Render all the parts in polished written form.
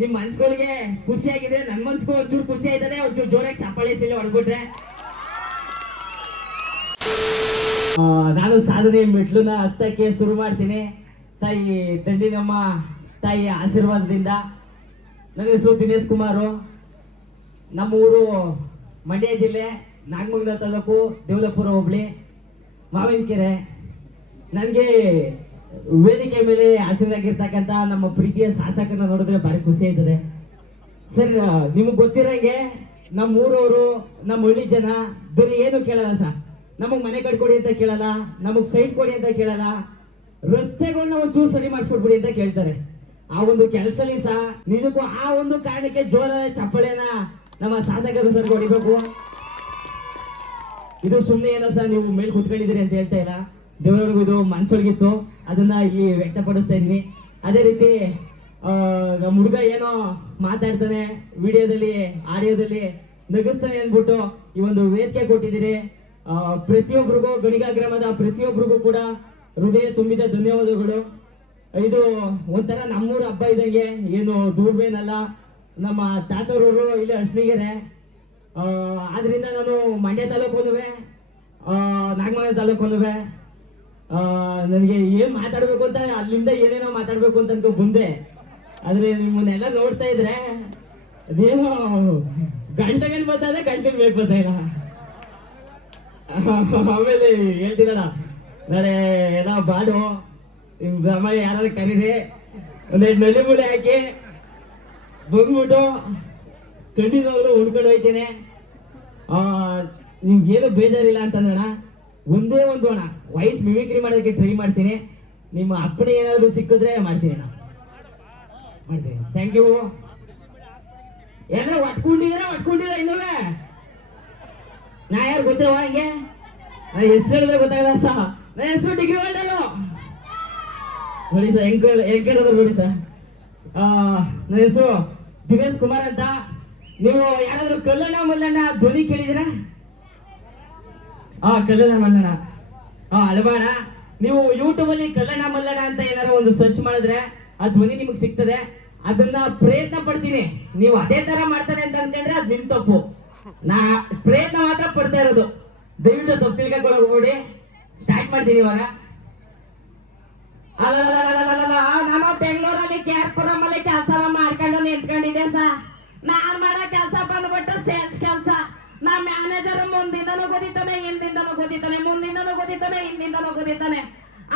ನಿಮ್ ಮನ್ಸ್ಗಳಿಗೆ ಖುಷಿ ಆಗಿದೆ, ನನ್ ಮನ್ಸ್ಗೂ ಒಂಚೂರು ಖುಷಿ ಆಯ್ತದೆ. ಒಂಚೂರು ಜೋರಾಗಿ ಚಪ್ಪಾಳೆ ಸಿಲಿ ಹೊಡ್ಬಿಟ್ರೆ ನಾನು ಸಾಧನೆ ಮೆಟ್ಲುನ ಹತ್ತಕ್ಕೆ ಶುರು ಮಾಡ್ತೀನಿ. ತಾಯಿ ದಂಡಿನಮ್ಮ ತಾಯಿ ಆಶೀರ್ವಾದದಿಂದ. ನನ್ನ ಹೆಸರು ದಿನೇಶ್ ಕುಮಾರು. ನಮ್ಮ ಊರು ಮಂಡ್ಯ ಜಿಲ್ಲೆ, ನಾಗಮಂಗಲ ತಾಲೂಕು, ದೇವಲಪುರ ಹೋಬಳಿ, ಮಾವಿನಕೆರೆ. ನನಗೆ ವೇದಿಕೆ ಮೇಲೆ ಆಸೀನಾಗಿರ್ತಕ್ಕಂಥ ನಮ್ಮ ಪ್ರೀತಿಯ ಶಾಸಕರನ್ನ ನೋಡಿದ್ರೆ ಭಾರಿ ಖುಷಿ ಆಯ್ತದೆ. ಸರ್, ನಿಮಗೆ ಗೊತ್ತಿರಂಗೆ ನಮ್ಮ ಊರವರು, ನಮ್ಮ ಹಳ್ಳಿ ಜನ ಬರೀ ಏನು ಕೇಳಲ್ಲ ಸರ್. ನಮಗೆ ಮನೆ ಕಟ್ಕೊಡಿ ಅಂತ ಕೇಳಲ್ಲ, ನಮಗೆ ಸೈಟ್ ಕೊಡಿ ಅಂತ ಕೇಳಲ್ಲ, ರಸ್ತೆಗಳನ್ನ ಒಂಚೂರು ಸರಿ ಮಾಡಿಸ್ಕೊಡ್ಬಿಡಿ ಅಂತ ಕೇಳ್ತಾರೆ. ಆ ಒಂದು ಕೆಲಸದಲ್ಲಿ ಸಹ ನಿಜಕ್ಕೂ ಆ ಒಂದು ಕಾರಣಕ್ಕೆ ಜೋರಾದ ಚಪ್ಪಳೆನ ನಮ್ಮ ಶಾಸಕರು ಸರ್ ಹೊಡಿಬೇಕು. ಇದು ಸುಮ್ಮನೆ ಏನೋ ಸರ್ ನೀವು ಮೇಲೆ ಕುತ್ಕೊಂಡಿದ್ದೀರಿ ಅಂತ ಹೇಳ್ತಾ ಇಲ್ಲ, ದೇವರಿಗೂ ಇದು ಮನ್ಸೊಳಗಿತ್ತು, ಅದನ್ನ ಇಲ್ಲಿ ವ್ಯಕ್ತಪಡಿಸ್ತಾ ಇದ್ದೀನಿ. ಅದೇ ರೀತಿ ನಮ್ಮ ಹುಡುಗ ಏನೋ ಮಾತಾಡ್ತಾನೆ ವಿಡಿಯೋದಲ್ಲಿ, ಆಡಿಯೋದಲ್ಲಿ ನಗಿಸ್ತಾನೆ ಅಂದ್ಬಿಟ್ಟು ಈ ಒಂದು ವೇದಿಕೆ ಕೊಟ್ಟಿದ್ದೀರಿ. ಪ್ರತಿಯೊಬ್ಬರಿಗೂ, ಗಣಿಗಾ ಗ್ರಾಮದ ಪ್ರತಿಯೊಬ್ಬರಿಗೂ ಕೂಡ ಹೃದಯ ತುಂಬಿದ ಧನ್ಯವಾದಗಳು. ಇದು ಒಂಥರ ನಮ್ಮೂರ ಹಬ್ಬ ಇದ್ದಂಗೆ, ಏನು ದೂರವೇನಲ್ಲ. ನಮ್ಮ ತಾತರೂರು ಇಲ್ಲಿ ಅಶ್ನಿಗೆರೆ. ಆದ್ರಿಂದ ನಾನು ಮಂಡ್ಯ ತಾಲೂಕುನುವೆ, ನಾಗಮಂಗಲ ತಾಲೂಕುನುವೆ. ನನಗೆ ಏನ್ ಮಾತಾಡ್ಬೇಕು ಅಂತ, ಅಲ್ಲಿಂದ ಏನೇನೋ ಮಾತಾಡ್ಬೇಕು ಅಂತ ಅನ್ಕೊ ಬಂದೆ. ಆದ್ರೆ ನಿಮ್ಮನ್ನೆಲ್ಲ ನೋಡ್ತಾ ಇದ್ರೆ ಅದೇನೋ ಗಂಟೆಗೇನು ಬರ್ತಾ ಗಂಟೆಗೆ ಬೇಕು ಬರ್ತಾ ಇಲ್ಲ. ಆಮೇಲೆ ಹೇಳ್ತೀರಲ್ಲ, ನಾಳೆ ಎಲ್ಲ ಬಾಡು ನಿಮ್ ಅಮ್ಮ ಯಾರು ಕರೀರಿ, ಒಂದೆರಡು ನಲ್ಲಿ ಮುಡಿ ಹಾಕಿ ಬಂದ್ಬಿಟ್ಟು ಖಂಡಿತವಾಗ್ಲೂ ಉಳ್ಕೊಂಡು ಹೋಯ್ತೇನೆ. ನಿಮ್ಗೇನು ಬೇಜಾರಿಲ್ಲ ಅಂತಂದ್ರಣ, ಒಂದೇ ಒಂದು ಅಣ್ಣ ವಾಯ್ಸ್ ಮಿಮಿಕ್ರಿ ಮಾಡೋದಕ್ಕೆ ಟ್ರೈ ಮಾಡ್ತೀನಿ. ನಿಮ್ಮ ಅಪ್ಪಣೆ ಏನಾದ್ರು ಸಿಕ್ಕಿದ್ರೆ ಮಾಡ್ತೀನಿ ಅಣ್ಣ, ಮಾಡ್ತೀನಿ. Thank you. ಎಲ್ಲ ಒಟ್ಕೊಂಡಿದ್ದೀರ ಇನ್ನೊಮ್ಮೆ? ನಾ ಯಾರು ಗೊತ್ತಿರುವ ಹಿಂಗೆ? ನಾನು ಹೆಸರು ಹೇಳಿದ್ರೆ ಗೊತ್ತಾಗಲ್ಲ ಸಹ. ನನ್ನ ಹೆಸರು ಡಿಗ್ರಿ ಒಳ್ಳೆಯದು ನೋಡಿ ಸರ್, ಹೆಂಗ್ ಕೇಳಿದ್ರು ನೋಡಿ ಸರ್. ನನ್ನ ಹೆಸರು ದಿನೇಶ್ ಕುಮಾರ್ ಅಂತ. ನೀವು ಯಾರಾದ್ರೂ ಕಲ್ಲಣ್ಣ ಮಲ್ಲಣ್ಣ ಧ್ವನಿ ಕೇಳಿದಿರ? ಕಲ್ಲಣ್ಣ ಮಲ್ಲಣ್ಣ ಅಲ್ವಾಣ. ನೀವು ಯೂಟ್ಯೂಬ್ ಅಲ್ಲಿ ಕಲ್ಲಣ್ಣ ಮಲ್ಲಣ್ಣ ಅಂತ ಏನಾರ ಒಂದು ಸರ್ಚ್ ಮಾಡಿದ್ರೆ ಆ ಧ್ವನಿ ನಿಮಗೆ ಸಿಗ್ತದೆ. ಅದನ್ನ ಪ್ರಯತ್ನ ಪಡ್ತೀನಿ. ನೀವು ಅದೇ ತರ ಮಾಡ್ತಾನೆ ಅಂತ ಅನ್ಕೊಂಡ್ರೆ ಅದು ನಿಮ್ ತಪ್ಪು. ನಾ ಪ್ರಯತ್ನ ಮಾತ್ರ ಪಡ್ತಾ ಇರೋದು. ದಯವಿಟ್ಟು ತಪ್ಪು ತಿಳ್ಕೊಳಕ್ ಹೋಗ್ಬೇಡಿ. ಸ್ಟಾರ್ಟ್ ಮಾಡ್ತೀನಿ ಇವಾಗ. ನಾನು ಬೆಂಗಳೂರಲ್ಲಿ ಕೇರ್ಪುರಂ ಅಲ್ಲಿ ಕೆಲಸ ಮಾಡ್ಕೊಂಡು ನಿಂತ್ಕೊಂಡಿದ್ದೆ ಸರ್. ನಾನ್ ಮಾಡೋ ಕೆಲಸ ಬಂದ್ಬಿಟ್ಟು ಸೇಲ್ಸ್ ಕೆಲಸ. ನಾ ಮ್ಯಾನೇಜರ್ ಮುಂದಿಂದನೂ ಗೊತ್ತಿತಾನೆ, ಹಿಂದಿಂದನೂ ಗೊತ್ತಿತಾನೆ, ಮುಂದಿಂದನೂ ಗೊತ್ತಿತಾನೆ, ಹಿಂದಿಂದನೂ ಗೊತ್ತಿತಾನೆ.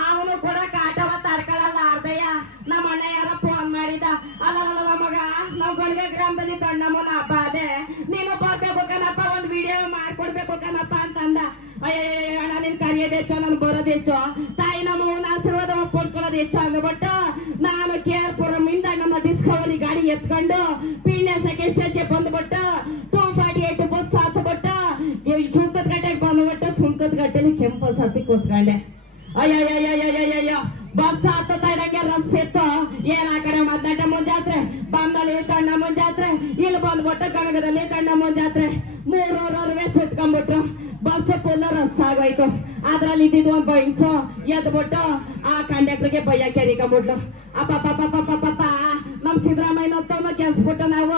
ಅವನು ಕೂಡ ಕಾಟವ ತಡ್ಕೊಳ್ಳಲ್ಲ ಅರ್ಧಯ್ಯ. ನಮ್ಮ ಅಣ್ಣ ಯಾರೋ ಫೋನ್ ಮಾಡಿದ, ಅಲ್ಲ ಮಗ, ನಾವ್ ಗಣಿಗಾ ಗ್ರಾಮದಲ್ಲಿ ದಣ್ಣಮ್ಮನ ಹಬ್ಬ ಅದೇ, ನೀನು ಬರ್ಬೇಕು ಕಣಪ್ಪ, ಒಂದ್ ವಿಡಿಯೋ ಮಾಡ್ಕೊಡ್ಬೇಕು ಕಣಪ್ಪ ಅಂತಂದ. ಅಯ್ಯ ಅಣ್ಣ, ನೀನ್ ಕರಿಯೋದು ಹೆಚ್ಚು, ನನ್ ಬರೋದು ಹೆಚ್ಚು, ತಾಯಿ ನಮ್ಮವನ ಆಶೀರ್ವಾದ ಕೊಡ್ಕೊಳ್ಳೋದು ಹೆಚ್ಚು ಅಂದ್ಬಿಟ್ಟು ನಾನು ಕೇರ್ಪುರಂ ಇಂದ ನಮ್ಮ ಡಿಸ್ಕವರಿ ಗಾಡಿ ಎತ್ಕೊಂಡು ಪೀಣ್ಯ ಸೆಕೆಂಡ್ ಸ್ಟೇಜ್ಗೆ ಬಂದ್ಬಿಟ್ಟು 248 ಬಸ್ ಹತ್ಬಿಟ್ಟು ಸುಂಕದ ಗಟ್ಟೆಗೆ ಬಂದ್ಬಿಟ್ಟು ಸುಂಕದ ಗಟ್ಟೆಲಿ ಕೆಂಪು ಸತ್ತಿ ಕೂತ್ಕೊಂಡೆ. ಅಯ್ಯಯ್ಯಯ್ಯಯ್ಯಯ್ಯಯ್ಯ, ಬಸ್ ಹತ್ತತಾ ಇರಂಗೆ ರಸ್ ಇತ್ತು. ಏನ್ ಆ ಕಡೆ ಮದ್ದಾಟ ಮುಂಜಾತ್ರೆ, ಬಂದಲ್ಲಿ ತಣ್ಣಮ್ಮನ ಜಾತ್ರೆ, ಇಲ್ಲಿ ಬಂದ್ಬಿಟ್ಟು ಕನಗದಲ್ಲಿ ತಣ್ಣಮ್ಮನ ಜಾತ್ರೆ. 3 ಊರವ್ರಿಗೆ ಸುತ್ಕೊಂಡ್ಬಿಟ್ರು. ಬಸ್ ಫುಲ್ ರಸ್ ಆಗೋಯ್ತು. ಅದ್ರಲ್ಲಿ ಇದ್ದಿದ್ದು ಒಂದ್ ಬೈನ್ಸು ಎದ್ಬಿಟ್ಟು ಆ ಕಂಡಕ್ಟರ್ಗೆ ಬೈಯಕ್ಕೆ ಎರಿಕೊಂಡ್ಬಿಟ್ಲು. ಅಪ್ಪ ನಮ್ ಸಿದ್ದರಾಮಯ್ಯ ಹೊತ್ತವನ್ನ ಕೆಲ್ಸ್ಬಿಟ್ಟು ನಾವು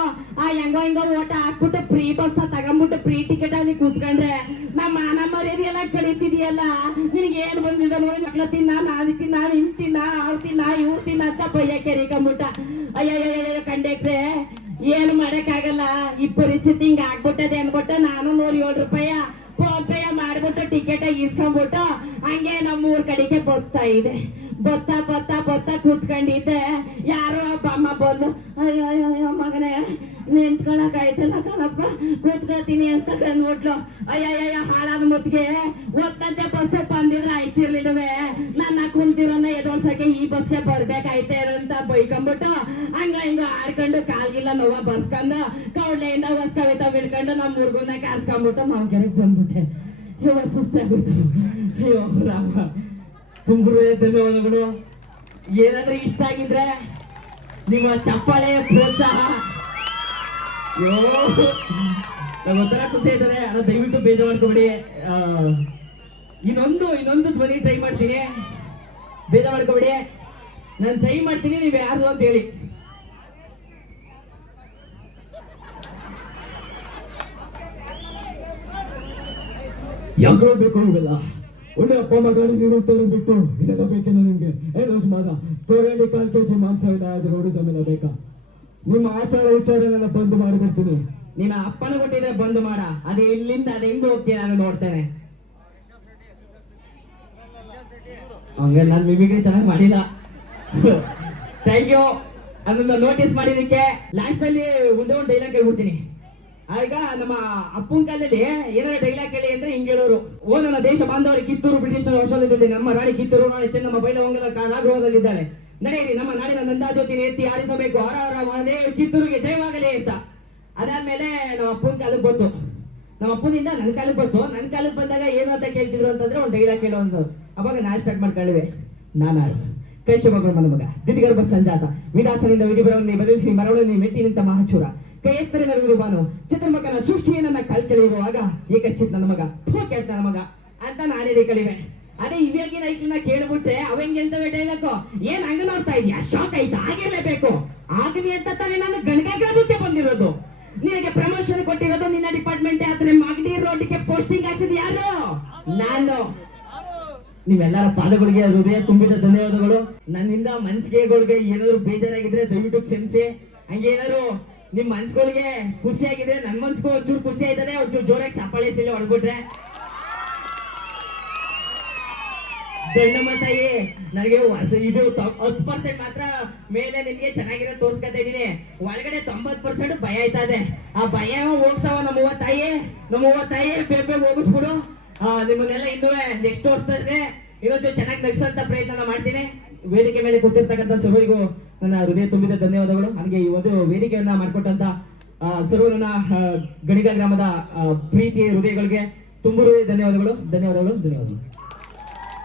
ಹೆಂಗೋ ಓಟ ಹಾಕ್ಬಿಟ್ಟು ಫ್ರೀ ಬಸ್ ತಗೊಂಡ್ಬಿಟ್ಟು ಫ್ರೀ ಟಿಕೆಟ್ ಅಲ್ಲಿ ಕೂತ್ಕೊಂಡ್ರೆ ನಮ್ಮ ಮಾನ ಮರ್ಯಾದೆ ಎಲ್ಲ ಕಳೀತಿದೆಯಲ್ಲ. ನಿನ್ಗೆ ಏನ್ ಬಂದಿದ ನೋಡಿ, ಮಕ್ಳು ತಿನ್ನ, ನಾನು ತಿನ್ನ, ಇನ್ ತಿನ್ನ, ಅವ್ರು ತಿನ್ನ, ಇವ್ರು ತಿನ್ನ ಅಂತ ಬೈಯಕ್ಕೆ ಎರಿಕೊಂಡ್ಬಿಟ್ಟ. ಅಯ್ಯಯ್ಯ ಕಂಡಕ್ಟ್ರೆ, ಏನು ಮಾಡಕ್ಕಾಗಲ್ಲ, ಈ ಪರಿಸ್ಥಿತಿ ಹಿಂಗ ಆಗ್ಬಿಟ್ಟದೆ ಅನ್ಬಿಟ್ಟು ನಾನು 107 ರೂಪಾಯಿ ಫೋನ್ ಪೇ ಮಾಡ್ಬಿಟ್ಟು ಟಿಕೆಟ್ ಇಸ್ಕೊಂಡ್ಬಿಟ್ಟು ಹಂಗೆ ನಮ್ಮೂರ್ ಕಡೆಗೆ ಬರ್ತಾ ಇದೆ. ಬತ್ತಾ ಕೂತ್ಕೊಂಡಿದ್ದೆ. ಯಾರೋ ಒಬ್ಬ ಅಮ್ಮ ಬಂದು, ಅಯ್ಯೋ ಮಗನೇ ನಿಂತ್ಕೊಳಕ್ ಆಯ್ತಲ್ಲ ಕಣಪ್ಪ, ಕೂತ್ಕೊತೀನಿ ಅಂತ ಕಂಡ್ಬಿಟ್ಲು. ಅಯ್ಯಯ್ಯ ಹಾಳಾದ ಮುತ್ತಿಗೆ, ಒತ್ತಂತೆ ಬಸ್ ಬಂದಿದ್ರೆ ಆಯ್ತಿರ್ಲಿಲ್ವೇ, ನನ್ನ ಕುಂತಿರೋನ್ನ ಎದೊಳ್ಸಕ್ಕೆ ಈ ಬಸ್ಗೆ ಬರ್ಬೇಕಾಯ್ತೆ ಅಂತ ಬೈಕೊಂಡ್ಬಿಟ್ಟು ಹಿಂಗ ಆಡ್ಕೊಂಡು ಕಾಲ್ಗಿಲ್ಲ ನೋವ ಬರ್ಸ್ಕೊಂಡು ಕೌಡ್ಲೆಯಿಂದ ಹೊಸ ಕವಿತಾ ಬಿಡ್ಕೊಂಡು ನಮ್ಮ ಹುಡುಗನ ಕಾರ್ಸ್ಕೊಂಡ್ಬಿಟ್ಟು ಮಾವಕೆರೆಗೆ ಬಂದ್ಬಿಟ್ಟೆ. ಇವ ಸುಸ್ತಾಗ್ಬಿಟ್ಟು. ಅಯ್ಯೋ ರಾಮ, ತುಂಬು ಧನ್ಯವಾದಗಳು. ಏನಾದ್ರೂ ಇಷ್ಟ ಆಗಿದ್ರೆ ನಿಮ್ಮ ಚಪ್ಪಾಳೆ, ಪ್ರೋತ್ಸಾಹ ಒಂಥರ ಖುಷಿ ಆಯ್ತದೆ. ಅಣ್ಣ ದಯವಿಟ್ಟು ಬೇಜಾರು ಮಾಡ್ಕೊಬಿಡಿ. ಇನ್ನೊಂದು ಧ್ವನಿ ಟ್ರೈ ಮಾಡ್ತೀನಿ, ಬೇಜಾರು ಮಾಡ್ಕೊಬಿಡಿ. ನಾನು ಟ್ರೈ ಮಾಡ್ತೀನಿ, ನೀವು ಯಾರು ಅಂತ ಹೇಳಿ. ಯಾಕೋ ಬೇಕು ಇವೆಲ್ಲ? ಒಳ್ಳೆ ಅಪ್ಪ ಮಗಳಿ ನೀರು ಬಿಟ್ಟು ಇದೆಲ್ಲ ಬೇಕೇನೋ ನಿಮ್ಗೆ? ಏನು ಸುಮಾರ ತೋರಣಿ 1/4 kg ಮಾಂಸ ಇಲ್ಲ, ಅದು ರೋಡು ಜಮೀನ ಬೇಕಾ? ನಿಮ್ಮ ಆಚಾರ ವಿಚಾರ ನನ್ನ ಬಂದ್ ಮಾಡಿಬಿಡ್ತೀನಿ. ನಿನ್ನ ಅಪ್ಪನ ಕೊಟ್ಟಿದ್ರೆ ಬಂದು ಮಾಡ, ಅದು ಇಲ್ಲಿಂದ ಅದು ಹೆಂಗ್ ಹೋಗ್ತೀನಿ ನಾನು ನೋಡ್ತೇನೆ. ಹಂಗೆ ನಾನು ಮಿಮಿಕ್ರಿ ಚೆನ್ನಾಗಿ ಮಾಡಿಲ್ಲ. ಥ್ಯಾಂಕ್ ಯು ಅದನ್ನ ನೋಟಿಸ್ ಮಾಡಿದಕ್ಕೆ. ಲಾಸ್ಟ್ ಅಲ್ಲಿ ಒಂದೇ ಒಂದು ಡೈಲಾಗ್ ಹೇಳ್ಬಿಡ್ತೀನಿ. ಈಗ ನಮ್ಮ ಅಪ್ಪನ ಕಾಲದಲ್ಲಿ ಏನಾದ್ರು ಡೈಲಾಗ್ ಹೇಳಿ ಅಂದ್ರೆ ಹಿಂಗೆ ಹೇಳೋರು, ಓ ನನ್ನ ದೇಶ ಬಾಂಧವರಿಗೆ ಕಿತ್ತೂರು ಬ್ರಿಟಿಷ್ ವರ್ಷದಲ್ಲಿದ್ದೆ, ನಮ್ಮ ರಾಣಿ ಕಿತ್ತೂರು ರಾಣಿ ಚೆನ್ನಮ್ಮ ಬೈಲಹೊಂಗಲ ರಾಗೃಹದಲ್ಲಿದ್ದಾಳೆ, ನಡೆಯಿರಿ ನಮ್ಮ ನಾಡಿನ ನಂದಾಜ್ಯೋತಿನ ಎತ್ತಿ ಆರಿಸಬೇಕು, ಹರ ಹರ ಮಹಾದೇವ್ ಕಿತ್ತೂರಿಗೆ ಜಯವಾಗಲಿ ಅಂತ. ಅದಾದ್ಮೇಲೆ ನಮ್ಮ ಅಪ್ಪನ ಕಾಲಕ್ಕೆ ಬಂತು, ನಮ್ಮ ಅಪ್ಪನಿಂದ ನನ್ನ ಕಾಲಕ್ಕೆ ಬಂತು. ನನ್ನ ಕಾಲಕ್ಕೆ ಬಂದಾಗ ಏನು ಅಂತ ಕೇಳ್ತಿದ್ರು ಅಂತಂದ್ರೆ ಒಂದು ಡೈಲಾಗ್ ಹೇಳುವಂಥದ್ದು. ಅವಾಗ ನಾನು ಸ್ಟಾರ್ಟ್ ಮಾಡ್ಕೊಳ್ಳಿವೆ, ನಾನಾರು ಕೈಶಮಗಳು ನನ್ನ ಮಗ ದಿದಿಗರ್ಭ ಸಂಜಾತ ವಿಧಾತನಿಂದ ವಿಧಿಬರವನ್ನೇ ಬದಲಿಸಿ ಮರವಳನ್ನೇ ಮೆಟ್ಟಿ ನಿಂತ ಮಹಾಚೂರ ಕೈ ಎತ್ತರೆ ನರವಿರು ಬಾನು ಚತುರ್ಮಕನ ಸೃಷ್ಟಿಯೇ ನನ್ನ ಕಲ್ಕೆಳೆಯುವಾಗ ಏಕಚಿತ್ ನನ್ನ ಮಗ ಕೇಳ್ತ ನನ್ನ ಮಗ ಅಂತ ನಾನೇ ಕಲಿವೆ. ಅದೇ ಇವಾಗಿನ ಐಕ್ಳನ್ನ ಕೇಳ್ಬಿಟ್ರೆ ಅವಂಗೆ ಎಂತವೇ ಡೈಲಾಗು, ಏನ್ ಹಂಗ ನೋಡ್ತಾ ಇದೀಯಾ, ಶಾಕ್ ಆಯ್ತಾ, ಆಗಿರ್ಲೇಬೇಕು ಆಗಲಿ ಅಂತ ತಾನೇ ನಾನು ಗಣಗಾಗೋದಕ್ಕೆ ಬಂದಿರೋದು. ನಿನಗೆ ಪ್ರಮೋಷನ್ ಕೊಟ್ಟಿರೋದು ನಿನ್ನ ಡಿಪಾರ್ಟ್ಮೆಂಟ್, ಆದ್ರೆ ಮಾಗಡಿ ರೋಡ್ಗೆ ಪೋಸ್ಟಿಂಗ್ ಹಾಕ್ಸಿದ್ ಯಾರು? ನಾನು. ನೀವೆಲ್ಲರ ಪಾದಗಳಿಗೆ ಹೃದಯ ತುಂಬಿದ ಧನ್ಯವಾದಗಳು. ನನ್ನಿಂದ ಮನ್ಸಿಗೆಗಳಿಗೆ ಏನಾದ್ರು ಬೇಜಾರಾಗಿದ್ರೆ ದಯವಿಟ್ಟು ಕ್ಷಮಿಸಿ. ಹಂಗೇನಾದ್ರು ನಿಮ್ ಮನ್ಸ್ಗಳಿಗೆ ಖುಷಿ ಆಗಿದ್ರೆ ನನ್ ಮನ್ಸ್ಗೂ ಒಂಚೂರು ಖುಷಿ ಆಯ್ತದೆ, ಒಂಚೂರು ಜೋರಾಗಿ ಚಪ್ಪಾಳೆ ಸಿಲಿ ಹೊಡ್ಬಿಟ್ರೆ. ಗಂಡಮ್ಮ ತಾಯಿ ನನಗೆ ಇದು 10% ಮಾತ್ರ ಮೇಲೆ ನಿಮ್ಗೆ ಚೆನ್ನಾಗಿರೋ ತೋರ್ಸ್ಕೊತಾ ಇದೀನಿ, ಒಳಗಡೆ 90% ಭಯ ಆಯ್ತಾ ಇದೆ. ಆ ಭಯ ಹೋಗ್ಸವ ನಮ್ಮವ್ವ ತಾಯಿ ಬೇಗ ಹೋಗಿಸ್ಬಿಡು. ನಿಮ್ಮನ್ನೆಲ್ಲ ಇನ್ನೂ ನೆಕ್ಸ್ಟ್ ತೋರಿಸ್ತಾ ಇನ್ನೊಂದು ಚೆನ್ನಾಗಿ ನಗಿಸೋಂತ ಪ್ರಯತ್ನ ಮಾಡ್ತೀನಿ. ವೇದಿಕೆ ಮೇಲೆ ಕೂತಿರ್ತಕ್ಕಂಥ ಸರ್ವರಿಗೂ ನನ್ನ ಹೃದಯ ತುಂಬಿದ ಧನ್ಯವಾದಗಳು. ನನಗೆ ಈ ಒಂದು ವೇದಿಕೆಯನ್ನ ಮಾಡಿಕೊಟ್ಟಂತ ಸರ್ವ ನನ್ನ ಗಣಿಗ ಗ್ರಾಮದ ಪ್ರೀತಿ ಹೃದಯಗಳಿಗೆ ತುಂಬ ಧನ್ಯವಾದಗಳು.